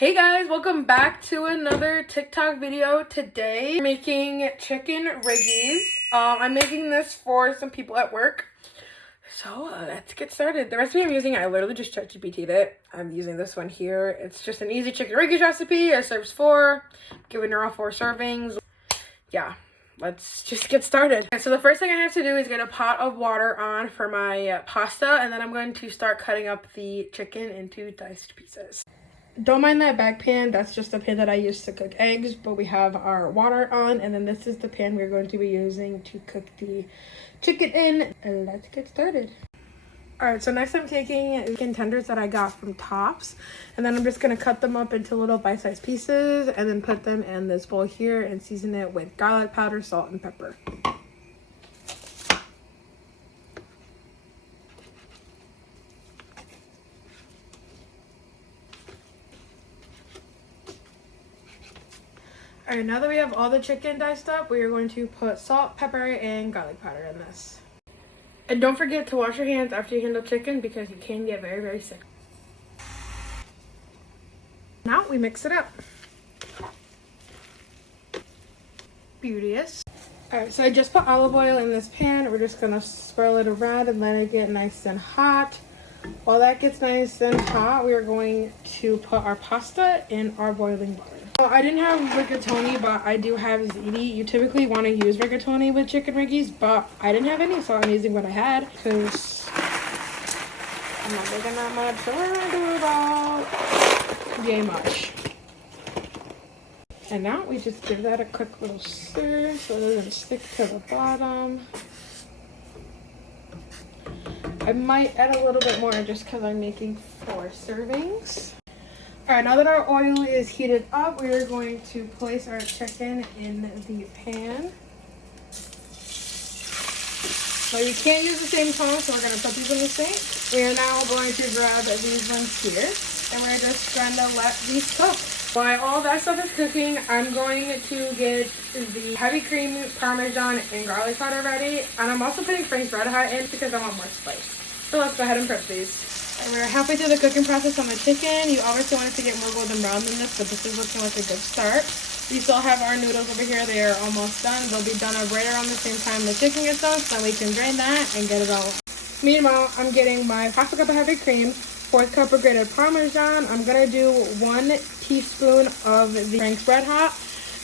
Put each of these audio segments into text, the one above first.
Hey guys, welcome back to another TikTok video. Today, I'm making chicken riggies. I'm making this for some people at work. So let's get started. The recipe I'm using, I literally just ChatGPT'd it. I'm using this one here. It's just an easy chicken riggies recipe. It serves 4, giving her all 4 servings. Yeah, let's just get started. Okay, so the first thing I have to do is get a pot of water on for my pasta, and then I'm going to start cutting up the chicken into diced pieces. Don't mind that back pan, that's just the pan that I use to cook eggs, but we have our water on, and then this is the pan we're going to be using to cook the chicken in, and let's get started. Alright, so next I'm taking chicken tenders that I got from Tops, and then I'm just going to cut them up into little bite-sized pieces, and then put them in this bowl here and season it with garlic powder, salt, and pepper. Alright, now that we have all the chicken diced up, we are going to put salt, pepper, and garlic powder in this. And don't forget to wash your hands after you handle chicken because you can get very, very sick. Now we mix it up. Beauteous. Alright, so I just put olive oil in this pan. We're just going to swirl it around and let it get nice and hot. While that gets nice and hot, we are going to put our pasta in our boiling water. I didn't have rigatoni, but I do have ziti. You typically want to use rigatoni with chicken riggies, but I didn't have any, so I'm using what I had because I'm not making that much, so we're going to do about yay much. And now we just give that a quick little stir so it doesn't stick to the bottom. I might add a little bit more just because I'm making 4 servings. Alright, now that our oil is heated up, we are going to place our chicken in the pan. Now you can't use the same tongs, so we're going to put these in the sink. We are now going to grab these ones here, and we're just going to let these cook. While all that stuff is cooking, I'm going to get the heavy cream, Parmesan, and garlic powder ready. And I'm also putting Frank's Red Hot in because I want more spice. So let's go ahead and prep these. And we're halfway through the cooking process on the chicken. You obviously want it to get more golden brown than this, but this is looking like a good start. We still have our noodles over here. They are almost done. They'll be done right around the same time the chicken gets done, so then we can drain that and get it all. Meanwhile, I'm getting my half a cup of heavy cream, 1/4 cup of grated Parmesan. I'm going to do 1 teaspoon of the Frank's Red Hot,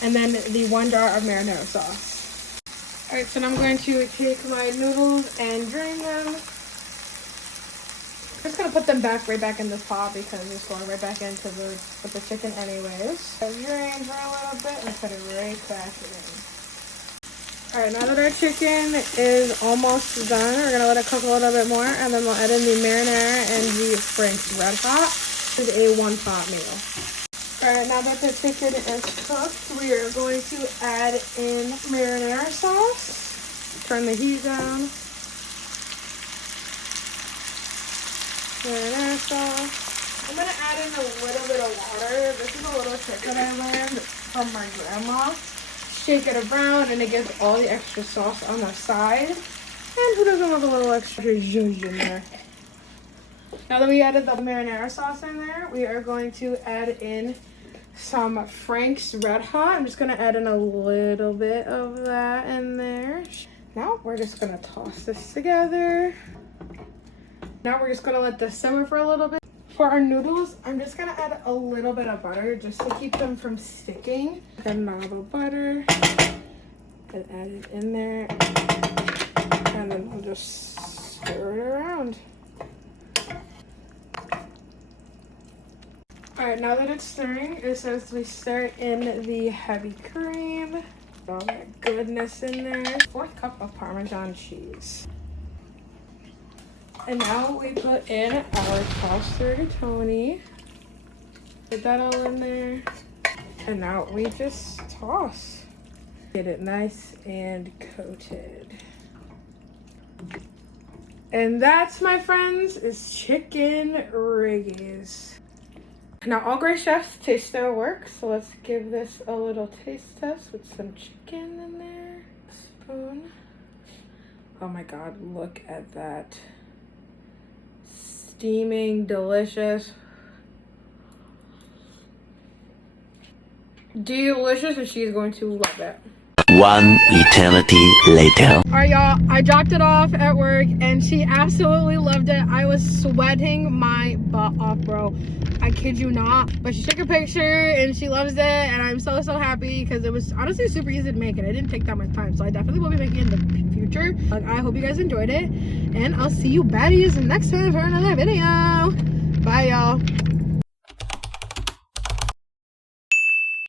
and then the 1 jar of marinara sauce. Alright, so now I'm going to take my noodles and drain them. I'm just going to put them right back in this pot because it's going right back into the chicken anyways. Drain for a little bit and put it right back in. Alright, now that our chicken is almost done, we're going to let it cook a little bit more, and then we'll add in the marinara and the Frank's Red Hot. This is a 1-pot meal. Alright, now that the chicken is cooked, we are going to add in marinara sauce. Turn the heat down. Marinara sauce. I'm going to add in a little bit of water. This is a little trick that I learned from my grandma. Shake it around and it gets all the extra sauce on the side. And who doesn't want a little extra zhuzh in there? Now that we added the marinara sauce in there, we are going to add in some Frank's Red Hot. I'm just going to add in a little bit of that in there. Now we're just going to toss this together. Now we're just going to let this simmer for a little bit. For our noodles, I'm just going to add a little bit of butter just to keep them from sticking. A knob of butter and add it in there. And then we'll just stir it around. Alright, now that it's stirring, it says we stir in the heavy cream. All that goodness in there. 1/4 cup of Parmesan cheese. And now we put in our tossed rigatoni. Put that all in there. And now we just toss. Get it nice and coated. And that's, my friends, is chicken riggies. Now all great chefs taste their work, so let's give this a little taste test with some chicken in there. Spoon. Oh my god, look at that. Steaming, delicious. delicious, and she's going to love it. One eternity later. Alright, y'all, I dropped it off at work and she absolutely loved it. I was sweating my butt off, bro. I kid you not. But she took a picture and she loves it, and I'm so happy because it was honestly super easy to make, and it didn't take that much time. So I definitely will be making it in the future. I hope you guys enjoyed it, and I'll see you baddies next time for another video. Bye, y'all.